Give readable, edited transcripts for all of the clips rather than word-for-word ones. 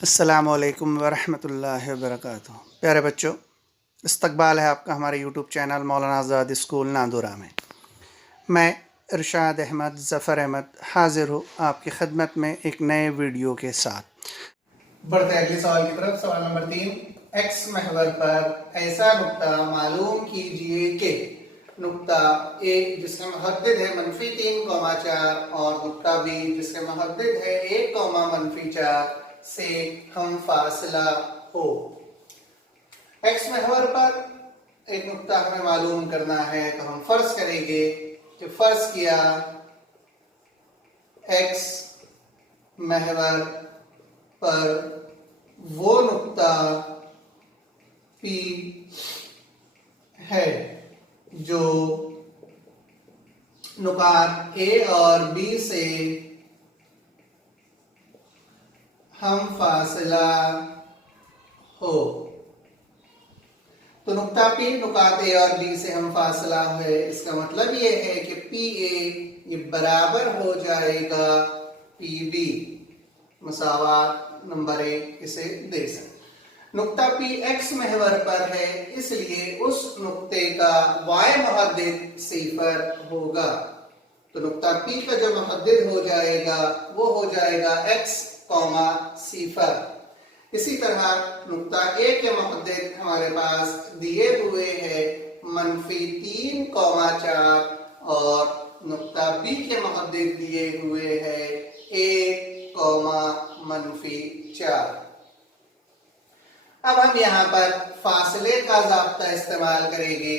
अस्सलामुअलैकुम वरहमतुल्लाहि वबरकातुहू। प्यारे बच्चों, इस्तकबाल है आपका हमारे यूट्यूब चैनल मौलाना आज़ाद स्कूल नादुरा में। मैं इरशाद अहमद ज़फ़र अहमद हाज़िर हूँ आपकी खिदमत में एक नए वीडियो के साथ। बढ़ते हैं अगले सवाल की तरफ। सवाल नंबर 3, एक्स महवर पर ऐसा नुक्ता मालूम कीजिए कि नुक्ता ए जिसका मुहद्दिद है -3,4 और नुक्ता बी जिसका मुहद्दिद है 1,-4 से हम फासला हो। एक्स महवर पर एक नुक्ता हमें मालूम करना है, तो हम फर्ज करेंगे कि फर्ज किया एक्स महवर पर वो नुक्ता पी है जो नुकात ए और बी से हम फासला हो। तो नुक्ता पी नुकात ए और बी से हम फासला है, इसका मतलब ये है कि पी ए ये बराबर हो जाएगा पी बी। मसावात नंबर 1 इसे दे सकते। नुक्ता पी एक्स महवर पर है, इसलिए उस नुक्ते का वाई मुहद्दिद 0 होगा। तो नुक्ता पी का जो मुहद्दिद हो जाएगा वो हो जाएगा x, 0। इसी तरह नुक्ता ए के मुहद्दिद हमारे पास दिए हुए हैं -3,4 और नुक्ता बी के मुहद्दिद दिए हुए हैं 1,-4। अब हम यहाँ पर फासले का ज़ाब्ता इस्तेमाल करेंगे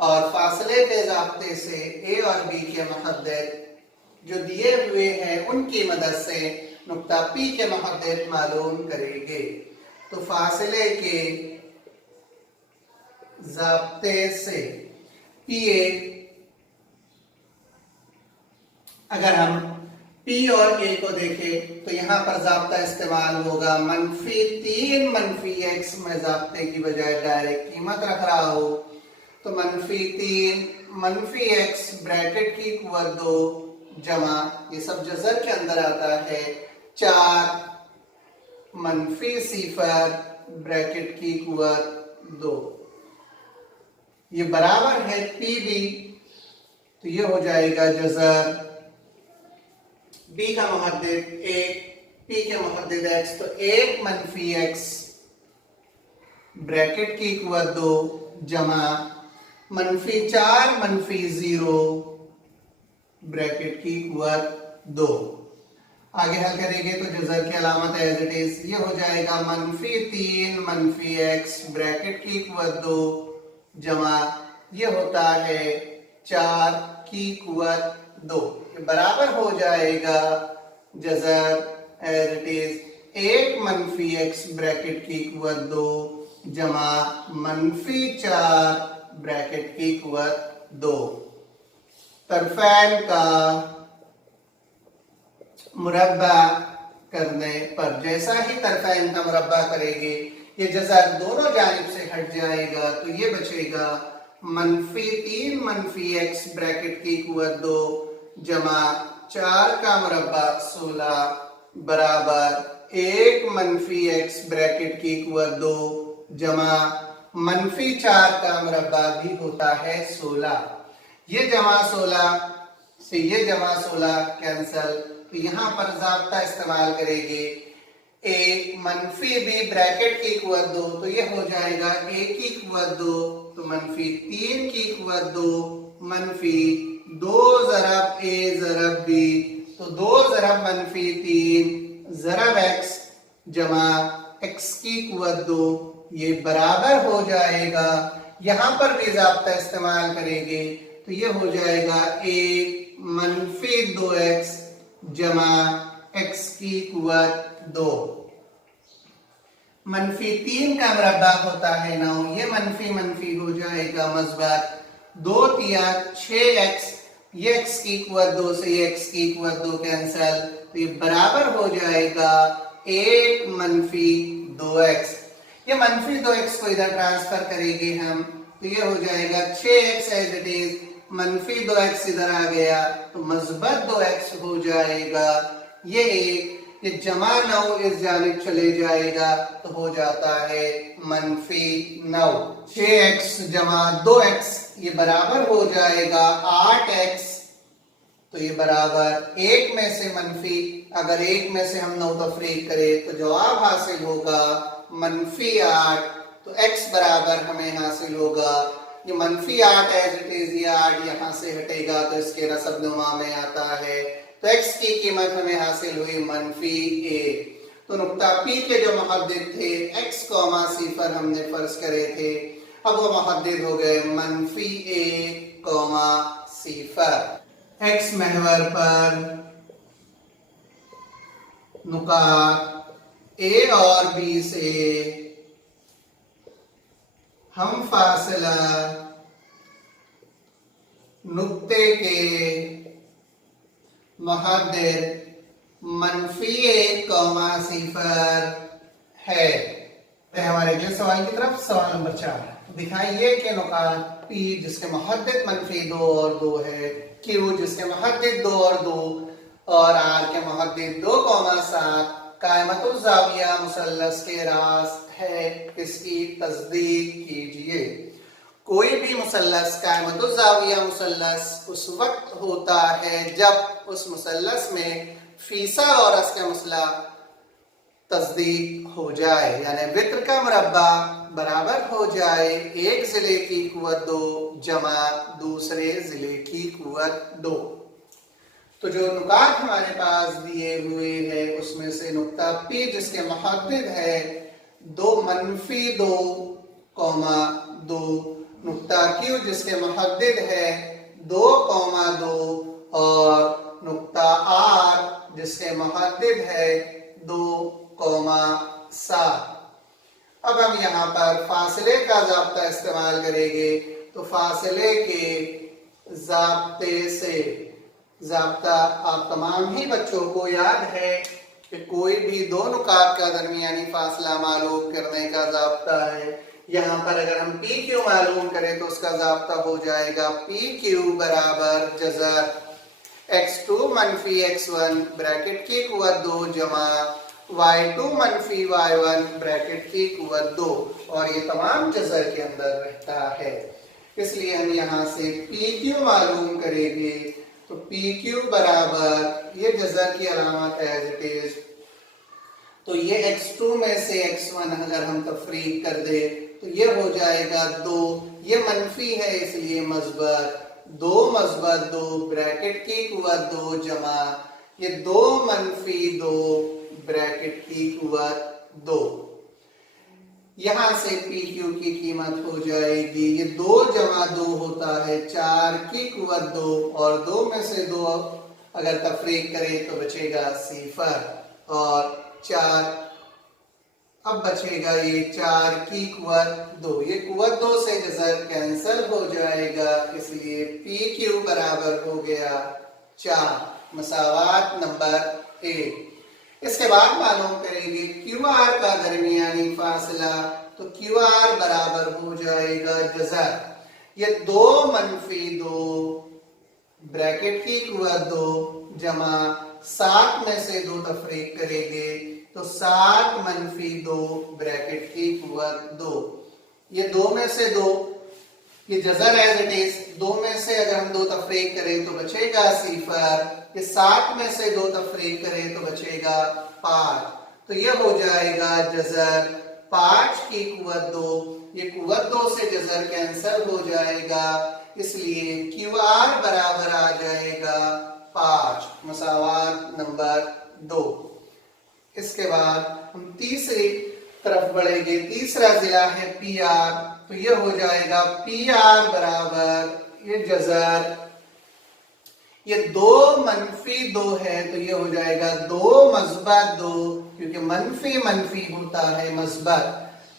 और फासले के ज़ाब्ते से ए और बी के मुहद्दिद जो दिए हुए हैं उनकी मदद से नुक्ता पी के मुहद्दिद मालूम करेंगे। तो फासले के ज़ाब्ते से पी ए, अगर हम पी और ए को देखें तो यहाँ पर ज़ाब्ता इस्तेमाल होगा -3 -x। में ज़ाब्ते की बजाय डायरेक्ट कीमत रख रहा हो, तो -3 -x ब्रैकेट की कुव्वत 2 जमा, ये सब जज़र के अंदर आता है, 4 -0 ब्रैकेट की कुव्वत 2। ये बराबर है पी बी, तो ये हो जाएगा जज़र बी का मुहद्दिद 1, पी के मुहद्दिद x, तो 1 -x ब्रैकेट की कुव्वत 2 जमा -4 -0 ब्रैकेट की कुव्वत 2। आगे हल करेंगे तो जज़र की अलामत एज इट इज ये हो जाएगा -3 -x ब्रैकेट की कुव्वत 2 जमा ये होता है 4 की कुव्वत 2। ये बराबर हो जाएगा जज़र as it is 1 -x bracket की कुव्वत 2 जमा -4 ब्रैकेट की कुव्वत 2। तरफ़ैन का मुरब्बा करने पर जैसा ही तरफ़ैन का मुरब्बा करेंगे ये जज़र दोनों जानिब से हट जाएगा, तो ये बचेगा -3 -x ब्रैकेट की कुव्वत 2 जमा 4 का मुरब्बा 16 बराबर 1 -x ब्रैकेट की कुव्वत 2 जमा -4 का मुरब्बा भी होता है 16। ये जमा 16 से ये जमा 16 कैंसल, तो यहाँ पर ज़ाब्ता इस्तेमाल करेंगे a -b ब्रैकेट की कुव्वत 2, तो ये हो जाएगा a की कुव्वत 2, तो -3 की कुव्वत 2 -2 ज़रब a ज़रब b, तो 2 ज़रब -3 ज़रब x जमा x की कुव्वत 2, ये बराबर हो जाएगा। यहाँ पर भी ज़ाब्ता इस्तेमाल करेंगे तो ये हो जाएगा a -2x जमा x की कुव्वत 2। -3 का मुरब्बा होता है 9, ये मनफी हो जाएगा मस्बत 2 तिया 6x, ये x की कुव्वत 2 से ये x की कुव्वत 2 कैंसल, तो ये बराबर हो जाएगा 1 -2x। ये -2x को इधर ट्रांसफर करेंगे हम, तो ये हो जाएगा 6x as it is, -2x इधर आ गया तो मस्बत 2x हो जाएगा। ये एक ये जमा 9 इस जानिब चले जाएगा तो हो जाता है -9। 6x जमा 2x ये बराबर हो जाएगा 8x, तो ये बराबर एक में से मनफी, अगर एक में से हम 9 तफरीक करें तो जवाब हासिल होगा -8। तो x बराबर हमें हासिल होगा ये -8 एज इट इज, ये 8 यहाँ से हटेगा तो इसके नसब नुमा में आता है, तो x की कीमत हमें हासिल हुई -1। तो नुक्ता P के जो मुहद्दिद थे x, 0 हमने फर्ज करे थे, अब वो मुहद्दिद हो गए -a, 0। x महवर पर नुकात a और b से हम फासला नुक्ते के मुहद्दिद -1, 0 है। हमारे अगले सवाल की तरफ, सवाल नंबर 4। दिखाइए कि नुकात P जिसके मुहद्दिद -2 और 2 है, Q जिसके मुहद्दिद 2 और 2 और R के मुहद्दिद 2,7 कायमतुल ज़ाविया मुसल्लस के रास है, इसकी तस्दीक कीजिए। कोई भी मुसल्लस कायमतुल ज़ाविया मुसल्लस उस वक्त होता है जब उस मुसल्लस में फीसा और असका मसला तस्दीक हो जाए, यानी वित्र का मुरब्बा बराबर हो जाए एक जिले की कुव्वत 2 जमा दूसरे जिले की कुव्वत 2। तो जो नुकात हमारे पास दिए हुए हैं उसमें से नुक्ता P जिसके मुहद्दिद है 2 -2, 2, नुक्ता Q जिसके मुहद्दिद है 2, 2 और नुक्ता R जिसके मुहद्दिद है 2, 7। अब हम यहाँ पर फासले का ज़ाब्ता इस्तेमाल करेंगे। तो फासले के ज़ाब्ते से, ज़ाब्ता आप तमाम ही बच्चों को याद है कि कोई भी दो नुकात का दरमियानी फासला मालूम करने का ज़ाब्ता है। यहाँ पर अगर हम PQ मालूम करें तो उसका ज़ाब्ता हो जाएगा PQ बराबर जज़र x2 - x1 ब्रैकेट की कुव्वत 2 जमा y2 - y1 ब्रैकेट की कुव्वत 2, और ये तमाम जज़र के अंदर रहता है, इसलिए हम यहाँ से PQ मालूम करेंगे। तो PQ बराबर ये जज़र की अलामत है एज इट इज, तो ये x2 में से x1 अगर हम तफरीक कर दे तो ये हो जाएगा 2, ये मनफी है इसलिए मस्बत 2 + 2 ब्रैकेट की कुव्वत 2 जमा ये 2 - 2 ब्रैकेट की कुव्वत 2। यहां से PQ की कीमत हो जाएगी, ये 2 + 2 होता है 4 की कुव्वत 2, और 2 में से 2 अगर तफरीक करें तो बचेगा 0 और 4, अब बचेगा ये 4 की कुव्वत 2, ये कुव्वत 2 से जज़र कैंसल हो जाएगा, इसलिए PQ बराबर हो गया 4। मसावात नंबर 1। इसके बाद मालूम करेंगे QR का दरमियानी फासला, तो QR बराबर हो जाएगा जज़र ये 2 - 2 ब्रैकेट की कुव्वत 2 जमा 7 में से 2 तफरीक करेंगे तो 7 - 2 ब्रैकेट की कुव्वत 2, ये 2 में से 2, ये जज़र एज इट इज, 2 में से अगर हम 2 तफरीक करें तो बचेगा 0, ये 7 में से 2 तफरीक करें तो बचेगा 5, तो ये हो जाएगा जज़र 5 की कुव्वत 2, ये कुव्वत 2 से जज़र कैंसल हो जाएगा, इसलिए QR बराबर आ जाएगा 5। मसावात नंबर 2। इसके बाद हम तीसरी तरफ बढ़ेंगे, तीसरा जिला है PR, तो ये हो जाएगा PR बराबर ये जज़र ये 2 - 2 है, तो ये हो जाएगा 2 + 2, क्योंकि मनफी होता है मस्बत,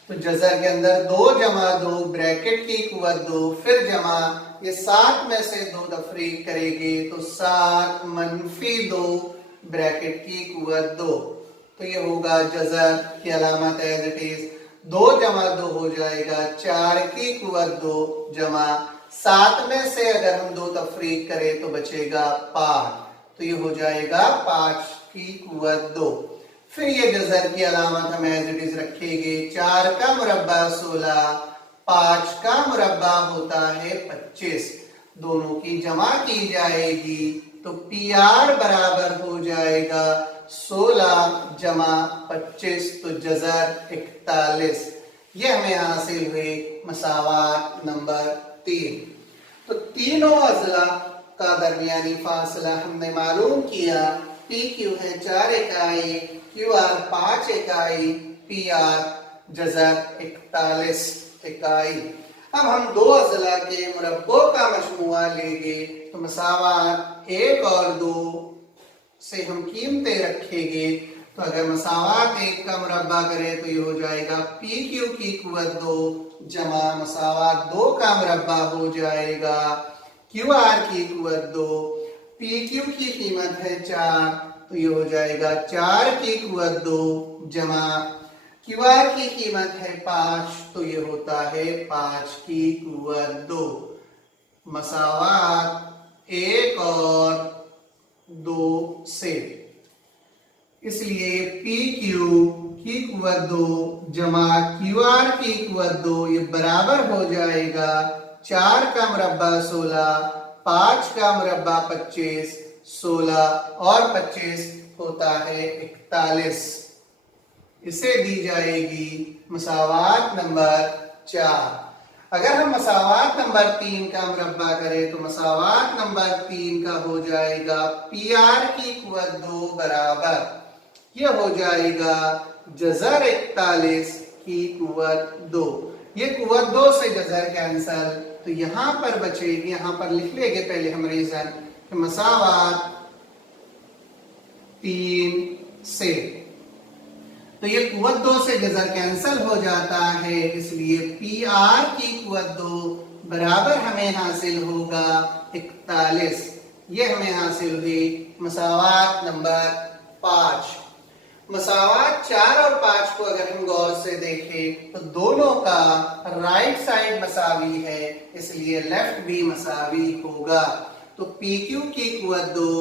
तो जज़र के अंदर 2 + 2 ब्रैकेट की कुव्वत 2 फिर जमा ये 7 में से 2 तफरीक करेंगे तो 7 - 2 ब्रैकेट की कुव्वत 2, तो ये होगा जज़र की अलामत एज इट इज, 2 + 2 हो जाएगा 4 की कुव्वत 2 जमा 7 में से अगर हम 2 तफरीक करें तो बचेगा 5, तो ये हो जाएगा 5 की कुव्वत 2। फिर ये जज़र की अलामत हम एज इट इज रखेंगे। 4 का मुरब्बा 16, 5 का मुरब्बा होता है 25। दोनों की जमा की जाएगी तो PR बराबर हो जाएगा 16 जमा 25, तो जज़र 41। ये हमें हासिल हुई मसावात नंबर 3। तो तीनों अज़ला का दरमियानी फासला हमने मालूम किया। PQ है 4 इकाई, QR 5 इकाई, PR जज़र 41 इकाई। अब हम दो अज़ला के मुरब्बों का मजमुआ लेंगे तो मसावात 1 और 2 से हम कीमतें रखेंगे। तो अगर मसावात 1 का मुरब्बा करें तो ये हो जाएगा PQ की कुव्वत 2 जमा मसावात 2 का मुरब्बा हो जाएगा QR की कुव्वत 2। PQ की कीमत है 4 तो ये हो जाएगा 4 की कुव्वत 2 जमा QR की कीमत है 5 तो ये होता है 5 की कुव्वत 2। मसावात 1 और 2 से, इसलिए PQ की कुव्वत 2 जमा QR की कुव्वत 2 ये बराबर हो जाएगा 4 का मुरब्बा 16, 5 का मुरब्बा 25, 16 और 25 होता है 41। इसे दी जाएगी मसावात नंबर 4। अगर हम मसावात नंबर 3 का मुरब्बा करें तो मसावात नंबर 3 का हो जाएगा PR की कुव्वत 2 बराबर, ये हो जाएगा जज़र 41 की कुव्वत 2। ये कुव्वत 2 से जज़र कैंसल, तो यहां पर बचेगी, यहां पर लिख लेंगे पहले हम रीजन कि मसावात 3 से, तो ये कुव्वत 2 से जज़र कैंसल हो जाता है, इसलिए PR की कुव्वत 2 बराबर हमें हासिल होगा 41। ये हमें हासिल हुई मसावात नंबर 5। मसावात 4 और 5 को अगर हम गौर से देखें तो दोनों का राइट साइड मसावी है, इसलिए लेफ्ट भी मसावी होगा। तो PQ की कुव्वत 2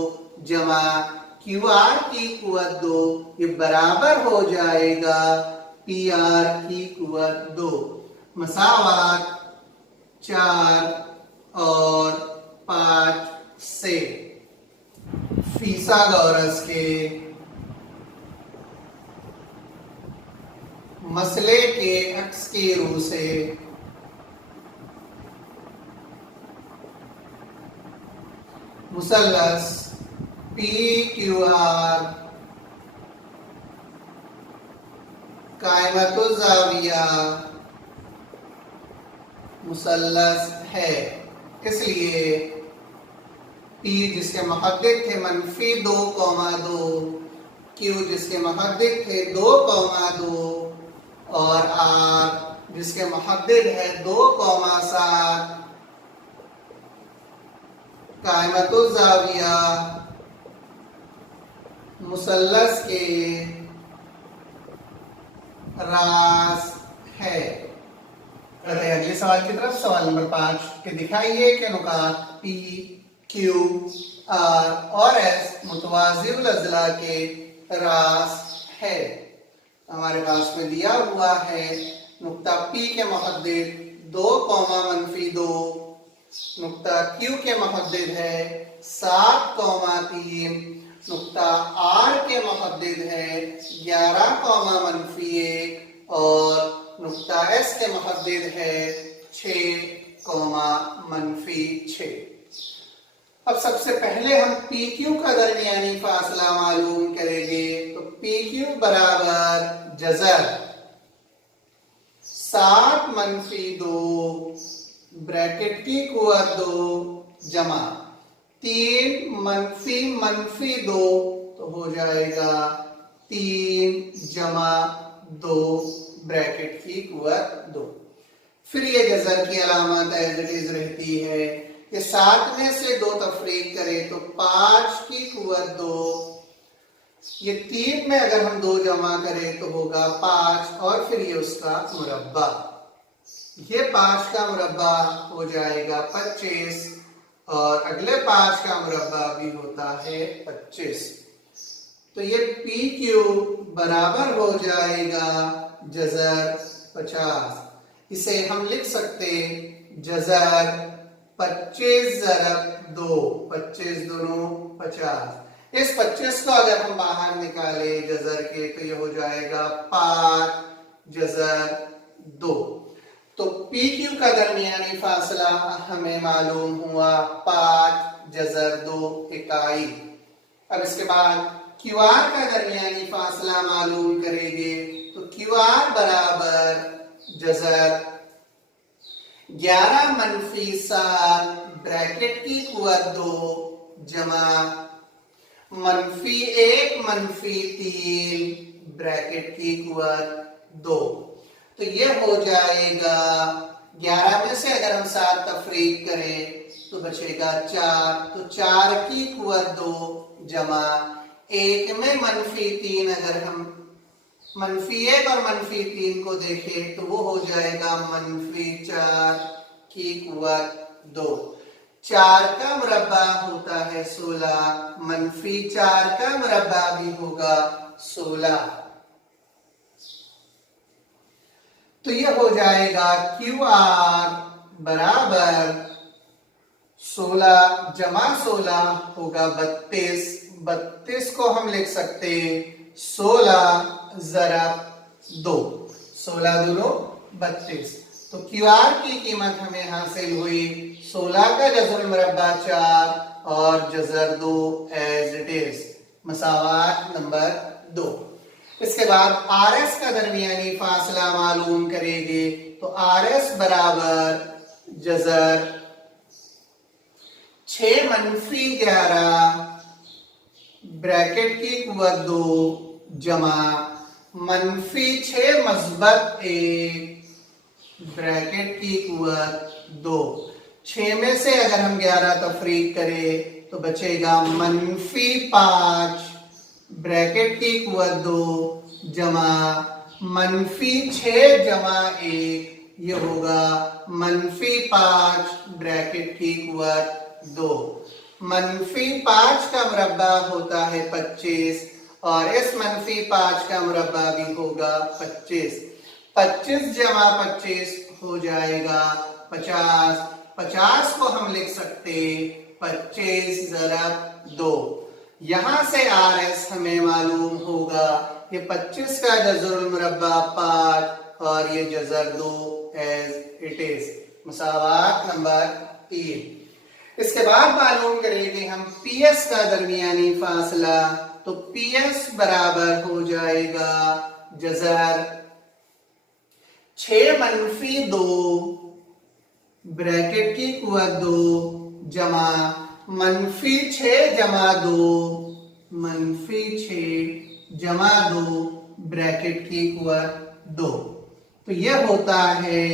जमा QR की कुव्वत 2 ये बराबर हो जाएगा PR की कुव्वत 2। मसावात 4 और 5 से फीसागोरस के मसले के अक्स की रूह से मुसल्लस PQR कायमतुज़्ज़ाविया मुसल्लस है। इसलिए P जिसके मुहद्दिद थे -2,2, Q जिसके मुहद्दिद थे 2,2 और R जिसके मुहद्दिद है 2,7 कायमतुज़्ज़ाविया मुसल्लस के रास है। कहते हैं अगले सवाल की तरफ। सवाल नंबर 5 के दिखाइए कि नुकात P, Q, R और S मुतवाज़िउल अज़ला के रास है। हमारे पास में दिया हुआ है नुक्ता P के मुहद्दिद 2,-2, नुक्ता Q के मुहद्दिद है 7,3, नुक्ता R के मुहद्दिद है 11,-1 और नुक्ता S के मुहद्दिद है 6,-6। अब सबसे पहले हम PQ का दरमियानी फासला मालूम करेंगे। तो PQ बराबर जज़र 7-2 ब्रैकेट की कुव्वत 2 जमा 3--2 तो हो जाएगा 3 जमा 2 ब्रैकेट की कुव्वत 2। फिर ये जज़र की अलामत एज इट इज रहती है कि 7 में से 2 तफरीक करें तो 5 की कुव्वत 2, ये 3 में अगर हम 2 जमा करें तो होगा 5 और फिर ये उसका मुरब्बा, ये 5 का मुरब्बा हो जाएगा 25 और अगले 5 का मुरब्बा भी होता है 25। तो ये पी क्यूब बराबर हो जाएगा जजर 50। इसे हम लिख सकते जजर 25 ज़रब 2, 25 दूनो 50। इस 25 को अगर हम बाहर निकाले जजर के तो ये हो जाएगा 5 जजर 2। तो पी क्यू का दरमियानी फासला हमें मालूम हुआ 5 जजर 2 इकाई। अब इसके बाद क्यू आर का दरमियानी फासला मालूम करेंगे। तो क्यू आर बराबर जजर 11 मनफी 7 ब्रैकेट की कुवत 2 जमा मनफी 1 मनफी 3 ब्रैकेट की कुवत 2। तो ये हो जाएगा 11 में से अगर हम 7 तफरीक करें तो बचेगा 4। तो 4 की कुवत 2 जमा 1 में मनफी 3, अगर हम मनफी 1 और मनफी 3 को देखें तो वो हो जाएगा मनफी 4 की कुवत 2। 4 का मुरब्बा होता है 16, मनफी 4 का मुरब्बा भी होगा 16। तो ये हो जाएगा क्यू आर बराबर 16 जमा 16 होगा 32। 32 को हम लिख सकते 16 ज़रब 2, 16 दूनो 32। तो क्यू आर की कीमत हमें हासिल हुई 16 का जज़र मुरब्बा 4 और जज़र 2 एज इट इज, मसावात नंबर 2। इसके बाद आर एस का दरमियानी फासला मालूम करेंगे। तो आर एस बराबर जजर 6 मनफी 11 ब्रैकेट की कुवत 2 जमा मनफी 6 मस्बत 1 ब्रैकेट की कुवत 2। 6 में से अगर हम 11 तफरीक करें तो बचेगा मनफी 5 ब्रैकेट की कुवत 2 जमा मनफी 6 जमा 1, ये होगा मनफी 5 ब्रैकेट की कुवत 2। मनफी 5 का मुरब्बा होता है 25 और इस मनफी 5 का मुरब्बा भी होगा 25। 25 जमा 25 हो जाएगा 50। 50 को हम लिख सकते 25 ज़रब 2। यहां से आर एस हमें मालूम होगा ये 25 का जज़रुल मुरब्बा 5 और ये जज़र 2 एज इट इज, मसावात नंबर 3। इसके बाद मालूम करेंगे हम पी एस का दरमियानी फासला। तो पी एस बराबर हो जाएगा जज़र 6 मनफी 2 ब्रैकेट की कुवत 2 जमा मनफी 6 जमा 2 मनफी 6 जमा 2 ब्रैकेट की कुवत 2। तो यह होता है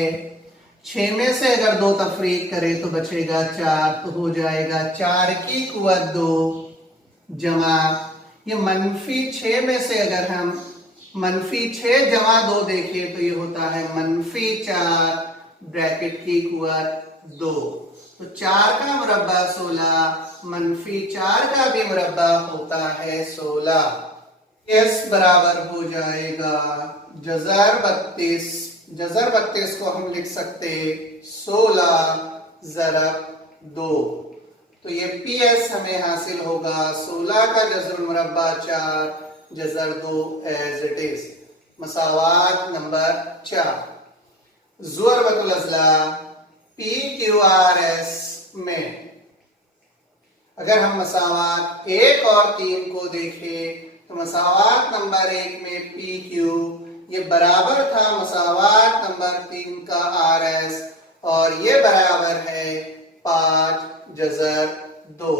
6 में से अगर 2 तफरीक करें तो बचेगा 4, तो हो जाएगा 4 की कुवत 2 जमा ये मनफी 6 में से अगर हम मनफी 6 जमा 2 देखें तो ये होता है मनफी 4 ब्रैकेट की कुवत 2। तो 4 का मुरब्बा 16, मनफी 4 का भी मुरब्बा होता है 16। एस बराबर हो जाएगा जज़र 32। जज़र 32 को हम लिख सकते 16 ज़रब 2। तो ये पी एस हमें हासिल होगा 16 का जज़र मुरब्बा 4 जज़र 2 एज इट इज, मसावात नंबर 4। ज़ुरबतुल अज़ला पी क्यू आर एस में अगर हम मसावात 1 और 3 को देखें तो मसावात नंबर 1 में पी क्यू ये बराबर था मसावात नंबर 3 का आर एस और ये बराबर है 5 जज़र 2।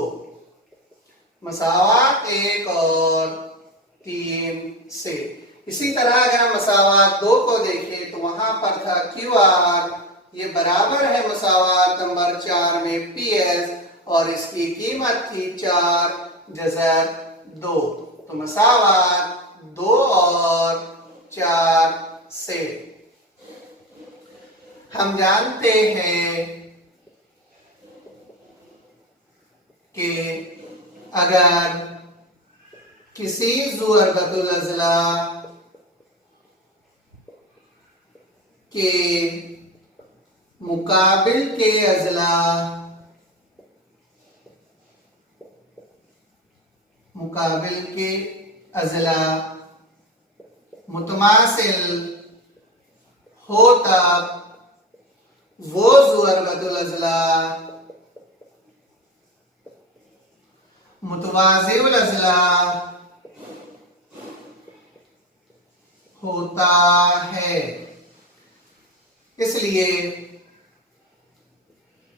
मसावात 1 और 3 से इसी तरह अगर हम मसावात 2 को देखें तो वहां पर था क्यू आर ये बराबर है मसावात नंबर 4 में पी एस और इसकी कीमत थी 4 जज़र 2। तो मसावात 2 और 4 से हम जानते हैं कि अगर किसी ज़ुअरबतुल अज़ला के मुकाबिल के अज़ला, मुकाबिल के अज़ला मुतमासिल हो तब वो ज़ुअरबतुल अज़ला मुतवाज़िउल अज़ला होता है। इसलिए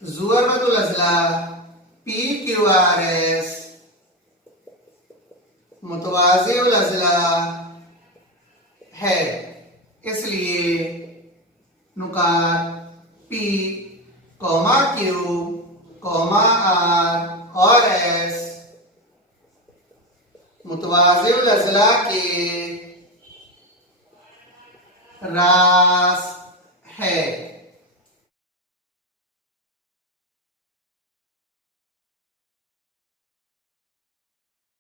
ज़ुअरबतुल अज़ला PQRS मुतवाज़िउल अज़ला है। इसलिए नुकात P, Q, R और S मुतवाज़िउल अज़ला के रास